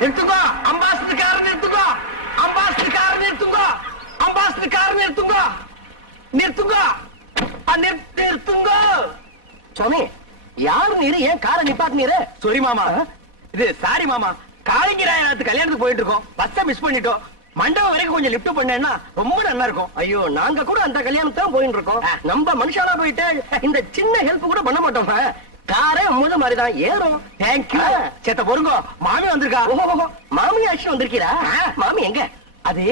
நிறுத்துங்க ambassador car நிறுத்துங்க ambassador car நிறுத்துங்க அம்பாசிடர் கார் நிறுத்துங்க நிறுத்துங்க நிறுத்துங்க சுவாமி யாரு நீரு ஏன் காரை நிப்பாட்டு நீரு சாரி மாமா இது சாரி மாமா காளிங்கராயத்து கல்யாணத்துக்கு போயிட்டு இருக்கோம் பஸ்ஸை மிஸ் பண்ணிட்டோம் மண்டபம் வரைக்கும் கொஞ்சம் லிப்ட் பண்ணேன்னா ரொம்ப நல்லா இருக்கும் ஐயோ நாங்க கூட அந்த கல்யாணத்துக்கு தான் போயிட்டு இருக்கோம் நம்ம மனுஷாலா போயிட்டு இந்த சின்ன ஹெல்ப் கூட பண்ண மாட்டோம் காரே முத மாதிரிதான் ஏறும் தேங்க்யூ சேத்த பொறுங்க மாமி வந்திருக்கா மாமி ஆச்சு வந்திருக்கீரா மாமி எங்க அது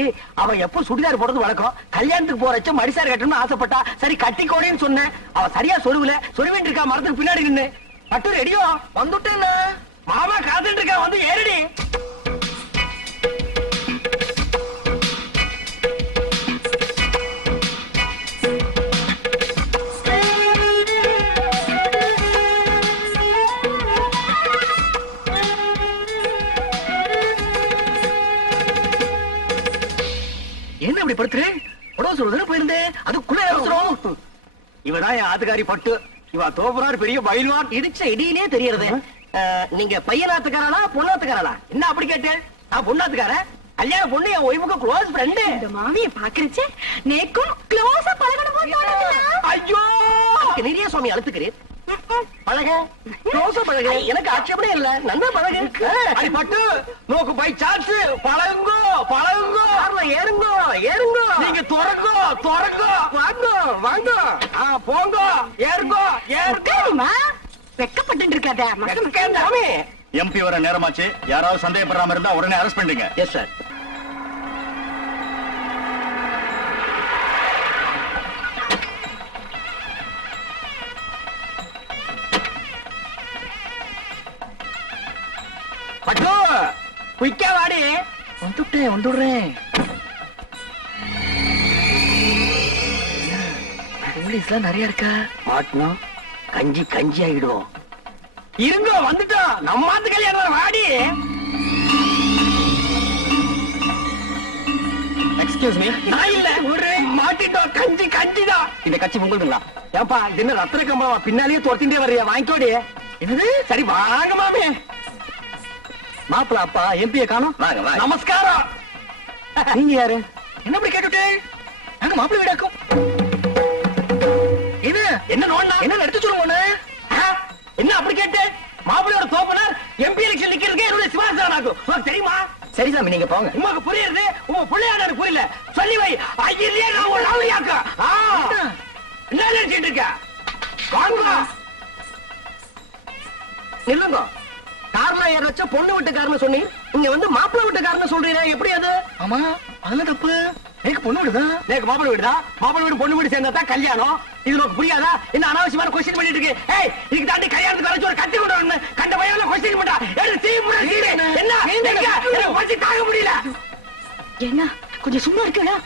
அவ எப்ப சுடிதார் போடுறது வழக்கம் கல்யாணத்துக்கு போறச்ச மடிசார் கட்டணும்னு ஆசைப்பட்டா சரி கட்டிக்கோடின்னு சொன்னேன் அவ சரியா சொருவல சொருவிட்டு இருக்கா மரத்துக்கு பின்னாடி நின்னு பட்டு ரெடியோ வந்துட்டேன்னு மாமா காத்துட்டு இருக்கா வந்து ஏறடி என்ன அப்படி படுத்துறேன் உடவு சொல்றதுன்னு போயிருந்தேன் அதுக்குள்ள அவசரம் இவதான் என் ஆத்துக்காரி பட்டு இவ தோப்புறாரு பெரிய பயில்வான் இடிச்ச இடியிலே தெரியறது நீங்க பையனாத்துக்காரனா பொண்ணாத்துக்காரனா என்ன அப்படி கேட்டேன் நான் பொண்ணாத்துக்காரன் கல்யாண பொண்ணு என் ஒய்ஃபுக்கு க்ளோஸ் ஃப்ரெண்டு இந்த மாமியை பாக்குறச்சே நேக்கும் க்ளோஸா பழகணும் ஐயோ நிறைய சுவாமி அழுத்துக்கிறேன் பழக க்ளோஸா பழக எனக்கு ஆட்சேபனே இல்ல நல்லா பழகு அடி பட்டு நோக்கு பை சான்ஸ் பழகுங்கோ பழகுங்கோ ஏறுங்கோ ஏறுங்கோ நீங்க துறங்கோ துறங்கோ வாங்கோ வாங்கோ போங்க ஏறுங்கோ ஏறுங்கோ வெக்கப்பட்டு இருக்காத சாமி எம்பி வர நேரமாச்சு யாராவது சந்தேகப்படாம இருந்தா உடனே அரெஸ்ட் பண்ணுங்க எஸ் சார் பட்டு குயிக்கா வாடி வந்துடுறேன் போலீஸ்லாம் நிறைய இருக்கா மாட்டணும் கஞ்சி கஞ்சி ஆகிடுவோம் இருங்க வந்துட்டோம் நம்ம அந்த கல்யாணம் வாடி எக்ஸ்கியூஸ் மீ நான் இல்ல ஒரு மாட்டிட்டோம் கஞ்சி கஞ்சிதான் இந்த கட்சி உங்களுக்குங்களா ஏன்பா இது என்ன ரத்தன கம்பளமா பின்னாலேயே துரத்திட்டே வர்றியா வாங்கிக்கோடி என்னது சரி வாங்க மாமே மாப்பிள அப்பா எம்பியை காணோம் வாங்க நமஸ்காரம் நீங்க யாரு என்ன அப்படி கேட்டுட்டு நாங்க மாப்பிள வீடாக்கும் இது என்ன நோண்டா என்ன எடுத்து சொல்லுங்க என்ன அப்படி கேட்டு மாப்பிளையோட தோப்பனார் எம்பி எலெக்ஷன் நிக்கிறதுக்கு என்னுடைய சிவாசனாக்கும் உங்களுக்கு தெரியுமா சரி சாமி நீங்க போங்க உங்களுக்கு புரியுது உங்க பிள்ளையாட புரியல சொல்லி வை ஐயரே நான் ஒரு லவ்லியாக்க என்ன நினைச்சிட்டு இருக்க வாங்க நில்லுங்க கார்ல ஏற வச்ச பொண்ணு வீட்டுக்காரன்னு சொன்னீங்க இங்க வந்து மாப்பிள்ளை வீட்டுக்காரன்னு சொல்றீங்க எப்படி அது ஆமா அதெல்லாம் தப்பு எனக்கு பொண்ணு வீடுதான் எனக்கு மாப்பிள்ளை வீடுதான் மாப்பிள்ளை வீடு பொண்ணு வீடு சேர்ந்தா தான் கல்யாணம் இது உனக்கு புரியாதா என்ன அனாவசியமான கொஸ்டின் பண்ணிட்டு இருக்கு ஏய் இதுக்கு தாண்டி கல்யாணத்துக்கு வரைச்சு ஒரு கத்தி விடணும் கண்ட பையன் கொஸ்டின் பண்ணா எடுத்து தீ புடிச்சு என்ன எனக்கு வச்சு தாங்க முடியல என்ன கொஞ்சம் சும்மா இருக்கடா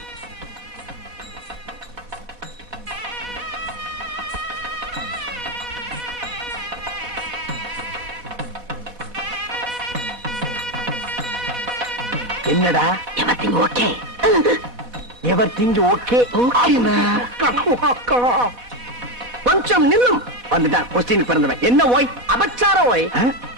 என்னடா எவர்திங் ஓகே எவர்திங் ஓகே ஓகேனா கொஞ்சம் நில்லும் வந்துட்டா கொஸ்டின் பிறந்தவன் என்ன ஓய் அபச்சாரம் ஓய்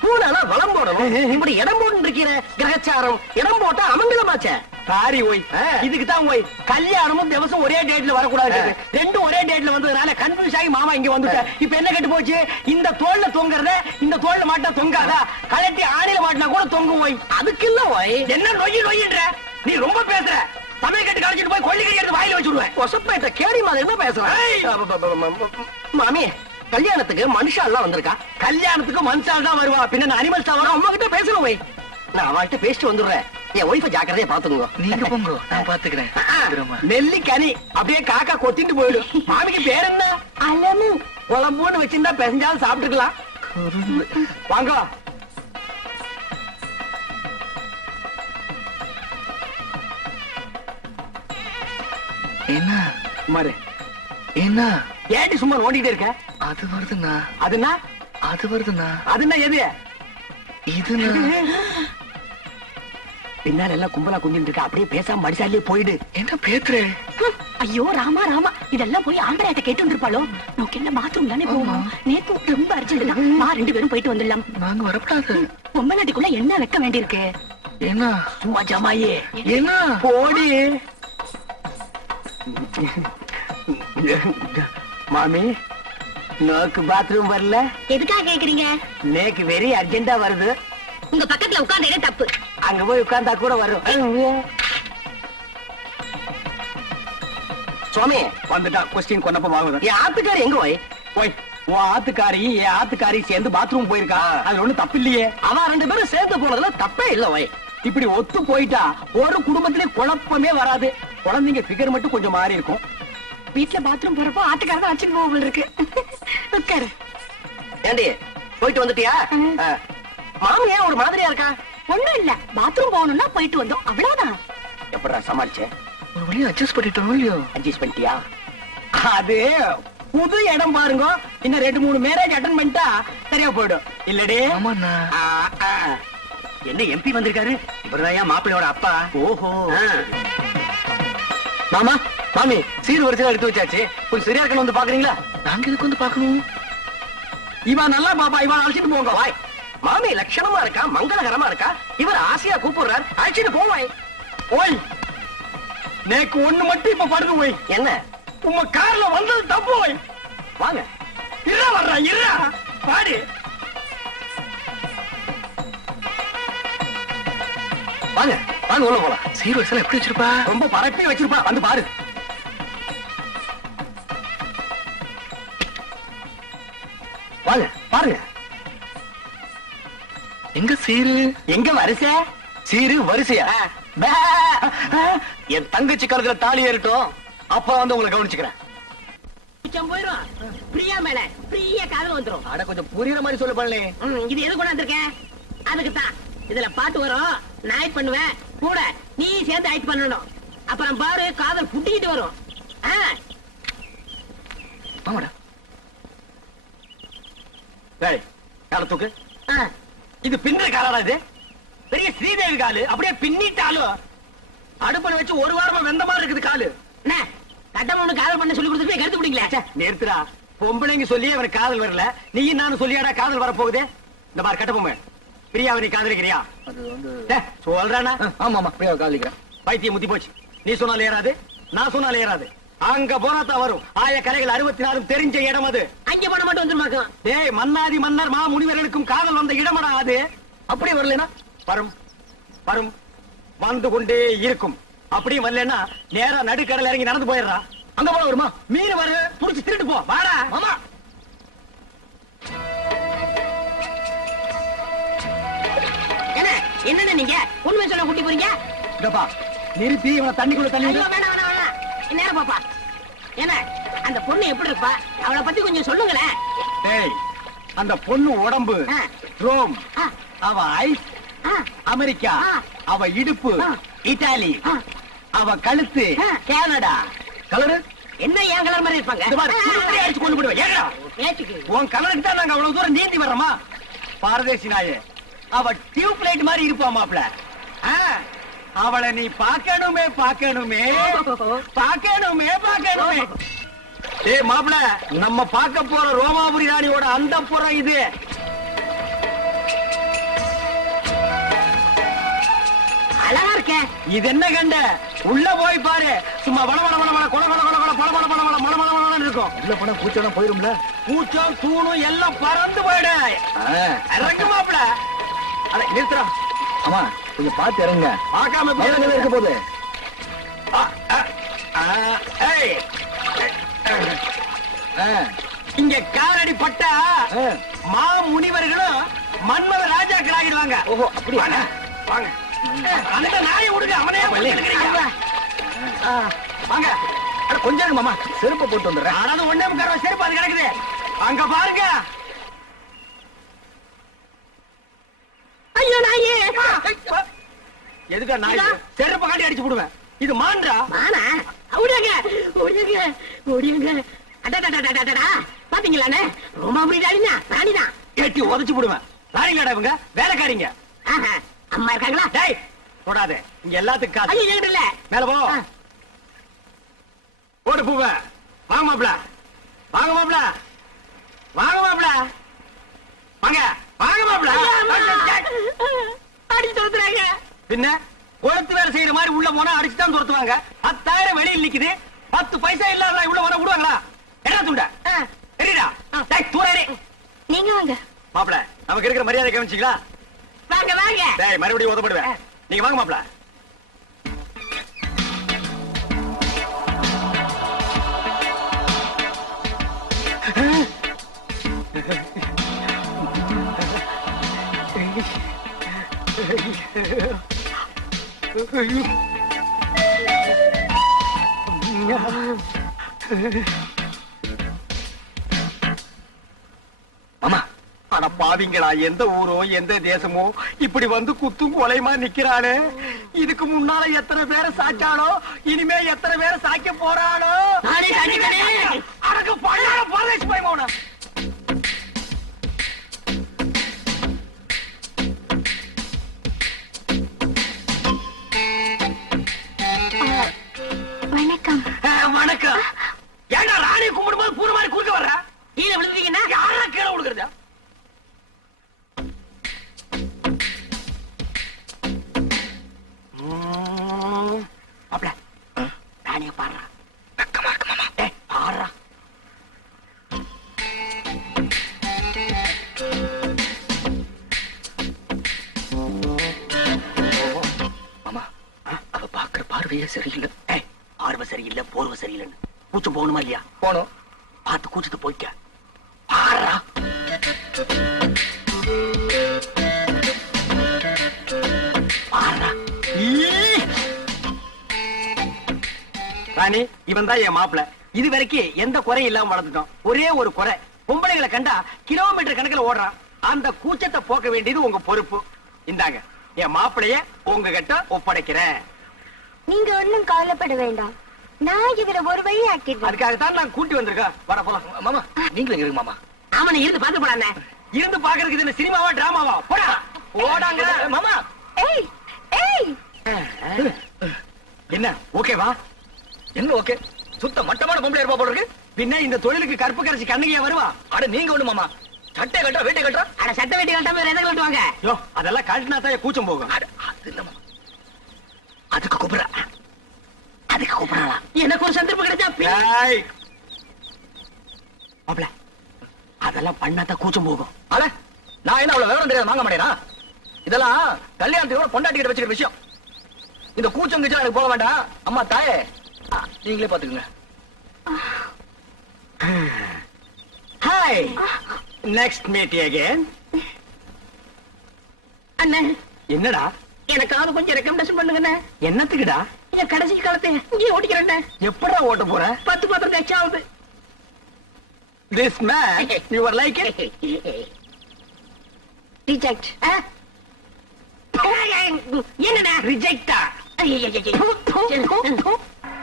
பூனால வளம் போடணும் இப்படி இடம் போட்டு இருக்கிற கிரகச்சாரம் இடம் போட்டா அமங்கலமாச்சே சாரி ஓய் இதுக்கு தான் ஓய் கல்யாணமும் திவசம் ஒரே டேட்ல வரக்கூடாது ரெண்டும் ஒரே டேட்ல வந்ததுனால கன்ஃபியூஸ் ஆகி மாமா இங்க வந்துட்டேன் இப்ப என்ன கெட்டு போச்சு இந்த தோல்ல தொங்குறத இந்த தோல்ல மாட்டா தொங்காதா கலட்டி ஆணில மாட்டினா கூட தொங்கும் ஓய் அதுக்கு இல்ல ஓய் என்ன நொய்யி நொய்யின்ற நீ ரொம்ப பேசுற தமிழ் கட்டு கழிச்சிட்டு போய் கொல்லிக்கறி எடுத்து வாயில வச்சுடுவேன் ஒசப்பேட்ட கேடி மாதிரி என்ன பேசுறேன் மாமி கல்யாணத்துக்கு மனுஷால் எல்லாம் வந்திருக்கா கல்யாணத்துக்கு மனுஷால் தான் வருவா பின்ன அனிமல்ஸ் தான் வரும் உங்ககிட்ட பேசணும் போய் நான் அவள்கிட்ட பேசிட்டு வந்துடுறேன் என் ஒய்ஃபை ஜாக்கிரதையா பாத்துங்க நீங்க போங்க நான் பாத்துக்கிறேன் நெல்லி கனி அப்படியே காக்கா கொத்திட்டு போயிடும் மாமிக்கு பேர் என்ன அலமு குழம்புன்னு வச்சிருந்தா பெசஞ்சாலும் சாப்பிட்டுக்கலாம் வாங்க என்ன மாறு என்ன ஏடி சும்மா ஓடிட்டே இருக்க அது வருதுண்ணா அதுனா அது வருதுண்ணா அதுனா எது இதுண்ணா பின்னால எல்லாம் கும்பலா குஞ்சிட்டு இருக்க அப்படியே பேசாம மடிசாலே போயிடு என்ன பேத்துறே ஐயோ ராமா ராமா இதெல்லாம் போய் ஆம்பளையாட்ட கேட்டு இருப்பாளோ நோக்கு என்ன பாத்ரூம் தானே போவோம் நேத்து ரொம்ப அர்ஜென்ட் தான் நான் 2 பேரும் போயிட்டு வந்துடலாம் நாங்க வரப்படாது பொம்மநாட்டிக்குள்ள என்ன வைக்க வேண்டியிருக்கு என்ன சும்மா ஜமாயே என்ன போடி. மாமி நோக்கு பாத்ரூம் வரல. எதுக்காக கேக்குறீங்க? நேக்கு வெரி அர்ஜென்டா வருது. உங்க பக்கத்துல உட்கார்ந்ததே தப்பு. அங்க போய் உட்கார்ந்தா கூட வரும். சுவாமி வந்துட்டா கொஸ்டின் கொன்னப்ப வாங்குது. என் ஆத்துக்காரி எங்க போய்? போய் உன் ஆத்துக்காரி என் ஆத்துக்காரி சேர்ந்து பாத்ரூம் போயிருக்கா. அது ஒண்ணு தப்பு இல்லையே. அவன் 2 பேரும் சேர்த்து போனதுல தப்பே இல்ல வை. இப்படி ஒத்து போயிட்டா ஒரு குடும்பத்திலே குழப்பமே வராது. குழந்தைங்க பிகர் மட்டும் கொஞ்சம் மாறி இருக்கும். வீட்டுல பாத்ரூம் போறப்போ ஆட்டுக்காரதான் அடிச்சுட்டு போக இருக்கு. உட்காரு. ஏண்டி போயிட்டு வந்துட்டியா? மாமி ஏன் ஒரு மாதிரியா இருக்கா? ஒண்ணும் இல்ல, பாத்ரூம் போகணும்னா போயிட்டு வந்தோம், அவ்வளவுதான். எப்படா சமாளிச்சே? ஒரு வழியா அட்ஜஸ்ட் பண்ணிட்டோம் இல்லையோ? அட்ஜஸ்ட் பண்ணிட்டியா? அது புது இடம் பாருங்க. இன்னும் 2-3 மேரேஜ் அட்டன் பண்ணிட்டா சரியா போயிடும். இல்லடே ஆமாண்ணா. என்ன எம்பி வந்திருக்காரு? இவர்தான் மாப்பிள்ளையோட அப்பா. ஓஹோ. மாமா மாமி சீர் வரிசையில எடுத்து வச்சாச்சு. கொஞ்சம் சரியா இருக்கணும் வந்து பாக்குறீங்களா? நாங்க எதுக்கு வந்து பாக்கணும்? இவன் நல்லா பாப்பா, இவன் அழைச்சிட்டு போங்க. வாய். மாமி லட்சணமா இருக்கா, மங்களகரமா இருக்கா. இவர் ஆசையா கூப்பிடுறார், அழைச்சிட்டு போவாய். ஓய் நேக்கு ஒண்ணு மட்டும் இப்ப படுது. போய் என்ன உங்க கார்ல வந்தது தப்பு. போய் வாங்க. இருடா வர்றா இருடா பாடு. வாங்க வாங்க உள்ள போலாம். சீர் வரிசையில எப்படி வச்சிருப்பா? ரொம்ப பரப்பி வச்சிருப்பா, வந்து பாரு. வாங்க பாருங்க. எங்க சீரு? எங்க வரிசை? சீரு வரிசையா? பே. என் தங்கச்சி கழுத்துல தாலி ஏறிட்டோம், அப்ப வந்து உங்களை கவனிச்சுக்கிறேன். போயிரும். பிரியா மேல பிரியா காதல் வந்துரும். அட கொஞ்சம் புரியுற மாதிரி சொல்ல பண்ணலே. இது எது கொண்டாந்துருக்கேன்? அதுக்குத்தான். இதுல பாட்டு வரும், நான் ஆக்ட் பண்ணுவேன், கூட நீ சேர்ந்து ஆக்ட் பண்ணணும். அப்புறம் பாரு காதல் புட்டிக்கிட்டு வரும். ஆமாடா. டேய் கால தூக்கு. இது பின்ன காலாடா. இது பெரிய ஸ்ரீதேவி காலு. அப்படியே பின்னிட்டாலும் அடுப்புல வச்சு 1 வாரமா வெந்த மாதிரி இருக்குது காலு. என்ன கட்டம் ஒண்ணு காதல் பண்ண சொல்லி கொடுத்துட்டு கருத்து பிடிக்கல. நேர்த்துடா பொம்பளைங்க சொல்லி அவனுக்கு காதல் வரல, நீயும் நானும் சொல்லியாடா காதல் வர போகுதே. இந்த மாதிரி கட்ட பொம்மை பிரியாவை நீ காதலிக்கிறியா? சொல்றானா? ஆமா ஆமா பிரியா காதலிக்கிறேன். பைத்தியம் முத்தி போச்சு. நீ சொன்னாலும் ஏறாது, நான் சொன்னாலும் ஏறாது. அங்க போனாத்தான் வரும். ஆய கரைகள் 64 தெரிஞ்ச இடம் அது. அங்க போன மட்டும் வந்துருமாக்கும். டேய் மன்னாதி மன்னர் மா முனிவர்களுக்கும் காதல் வந்த இடமடா அது. அப்படி வரலனா வரும் வரும் வந்து கொண்டே இருக்கும். அப்படி வரலன்னா நேரா நடுக்கடல இறங்கி நடந்து போயிடுறா. அங்க போல வருமா? மீன் வரு புடிச்சு திருட்டு போ. வாடா ஆமா. என்ன என்னன்னு நீங்க உண்மை சொல்ல கூட்டி போறீங்க? இதப்பா நிறுத்தி இவனை தண்ணிக்குள்ள தள்ளி விடு. ஐயோ, வேணாம் வேணாம் வேணாம். நேரம் பாப்பா. என்ன அந்த பொண்ணு எப்படி இருப்பா? அவளை பத்தி கொஞ்சம் சொல்லுங்களேன். டேய் அந்த பொண்ணு உடம்பு ஆ. ரோம், ஆ, அவ ஐஸ் ஆ, அமெரிக்கா, ஆ. அவ இடுப்பு ஆ. இத்தாலி, ஆ. அவ கழுத்து ஆ. கனடா. கலரு என்ன ஏன் கலர் மாதிரி இருப்பாங்க? இந்த மாதிரி சுருட்டி அடிச்சு கொண்டு போடுவேன். ஏடா நேற்றுக்கு உன் கலருக்கு தான் நாங்க அவ்வளவு தூரம் நீந்தி வர்றோமா? பாரதேசி நாயே, அவ டியூப் லைட் மாதிரி இருப்பா மாப்ள. அவளை நீ பார்க்கணுமே பார்க்கணுமே பார்க்கணுமே பார்க்கணுமே. ஏய் மாப்ள, நம்ம பார்க்க போற ரோமாபுரி ராணியோட அந்த புறம் இது. அழகா இருக்கேன். இது என்ன கண்ட? உள்ள போய் பாரு. சும்மா வள வள வள வள கொல கொல கொல கொல பள பள பள பள மள மள மளன்னு இருக்கும். உள்ள போனா பூச்செல்லாம் போயிரும்ல. பூச்சம் தூணும் எல்லாம் பறந்து போயிடு. இறங்கு மாப்ள. அட நிறுத்துறா. ஆமா கொஞ்சம் பார்த்து இறங்க. பார்க்காம மேல இருக்க போகுது. ஏய் ஆ, இங்க காலடி பட்டா ஆ. மா முனிவர்களும் மன்மத ராஜாக்கள் ஆகிடுவாங்க. ஓஹோ அப்படியா? வாங்க வாங்க. அந்த நாயை விடுங்க, அவனே பண்ணிக்கிறீங்க. வாங்க. அட கொஞ்சம் இருங்க மாமா, செருப்பை போட்டு வந்துடுறேன். ஆனாலும் ஒண்ணே முக்கார செருப்பு அது கிடக்குது. அங்க பாருங்க. ஐயோ நாயே. எதுக்கா நாய்? செருப்பை காட்டி அடிச்சு போடுவேன். இது மான்றா? மானா ஓடியாங்க ஓடியாங்க ஓடியாங்க. அடடடடடடடா பாத்தீங்களானே, ரோமாபுரி ராணினா ராணிதான். ஏட்டி உதச்சு போடுவேன். ராணிங்கடா இவங்க வேலைக்காரிங்க. ஆஹா, அம்மா இருக்காங்களா? டேய் போடாதே, இங்க எல்லாத்துக்கும் காசு. ஐயோ என்கிட்ட இல்ல. மேல போ. போடு பூவ. வாங்க மாப்ள, வாங்க மாப்ள, வாங்க மாப்ள, வாங்க வாங்க மாப்ள. அடிச்சு தோத்துறாங்க. பின்ன கொளுத்து வேலை செய்யற மாதிரி உள்ள போனா அடிச்சுதான் துரத்துவாங்க. 10,000 வெளியில் நிக்குது. 10 பைசா இல்லாத உள்ள வர விடுவாங்களா? என்ன துண்ட தெரியுதா? தூரே நீங்க வாங்க. மாப்பிள, நமக்கு இருக்கிற மரியாதை கவனிச்சிங்களா? வாங்க வாங்க. டேய், மறுபடியும் உதப்படுவேன். நீங்க வாங்க மாப்பிள. மாமா, ஆனா பாவிங்களா, எந்த ஊரோ எந்த தேசமோ இப்படி வந்து குத்தும் கொலைமா நிக்கிறானே. இதுக்கு முன்னால எத்தனை பேரை சாச்சாலோ, இனிமே எத்தனை பேரை சாய்க்க போறாளோ. அடக்கு பழைய பரதேசி பயமோன. வணக்கம். வணக்கம். ஏன்னா ராணி கும்பிடும்போது பூர மாதிரி குறுக்க வர்ற? கீழே விழுந்தீங்கன்னா யாரா கீழே விழுகிறதா? அப்பல ராணிய பாடுறா. வெக்கமா இருக்கு மாமா. பாடுறா. மாமா, அவ பாக்குற பார்வையே சரியில்லை. பார்வை சரியில்லை, போர்வை சரியில்லைன்னு கூச்சம் போகணுமா இல்லையா? போனோம். பார்த்து கூச்சத்தை போய்க்க. பாடுறா. பாடுறா. ராணி, இவன் தான் என் மாப்பிள. இது வரைக்கும் எந்த குறையும் இல்லாம வளர்த்துட்டோம். ஒரே ஒரு குறை, பொம்பளைகளை கண்டா கிலோமீட்டர் கணக்குல ஓடுறான். அந்த கூச்சத்தை போக்க வேண்டியது உங்க பொறுப்பு. இந்தாங்க, என் மாப்பிளைய உங்ககிட்ட ஒப்படைக்கிறேன். நீங்க ஒண்ணும் கவலைப்பட வேண்டாம். நான் இவரை ஒரு வழி ஆக்கிடுவேன். அதுக்காகத்தான் நான் கூட்டி வந்திருக்கேன். வர போலாம். மாமா, நீங்களும் இருக்கு மாமா. ஆமா, நீ இருந்து பாத்து போடானே. இருந்து பாக்குறதுக்கு இது என்ன சினிமாவா டிராமாவா? போடா ஓடாங்க மாமா. ஏய் ஏய், என்ன ஓகேவா? என்ன ஓகே? சுத்த மட்டமான பொம்பளை இருப்பா போல இருக்கு. பின்ன இந்த தொழிலுக்கு கற்பு கரைச்சி கண்ணுகையா வருவா? அட நீங்க ஒண்ணு மாமா, சட்டை கட்டா வேட்டை கட்டா. அட சட்டை வெட்டி கட்டாம வேற எதை கட்டுவாங்க? யோ, அதெல்லாம் கழட்டினா தான் கூச்சம் போகும். அட அது இல்ல மாமா, அதுக்கு கூப்பிடுற. அதுக்கு கூப்பிடலாம். எனக்கு ஒரு சந்தர்ப்பம் கிடைச்சா ஏய், மாப்ள, அதெல்லாம் பண்ணாதான் கூச்சம் போகும். அட நான் என்ன அவ்வளவு விவரம் தெரியாது வாங்க மாட்டேனா? இதெல்லாம் கல்யாணத்தோட பொண்டாட்டிக்கிட்ட வச்சுக்கிற விஷயம். இந்த கூச்சம் கிச்சம் எனக்கு போக வேண்டாம். அம்மா தாயே, நீங்களே பாத்துக்கங்க. Hi, next meet again. அண்ணே, என்னடா? எனக்காவது கொஞ்சம் ரெக்கமெண்டேஷன் பண்ணுங்கண்ணே. என்னத்துக்குடா? என் கடைசி காலத்தை இங்கே ஓட்டிக்கிறேன். எப்படா ஓட்ட போற? 10 பாத்திரம் எக்ஸ்ட்ரா ஆகுது. This man, you are like it? Reject. என்னண்ணே Rejecta.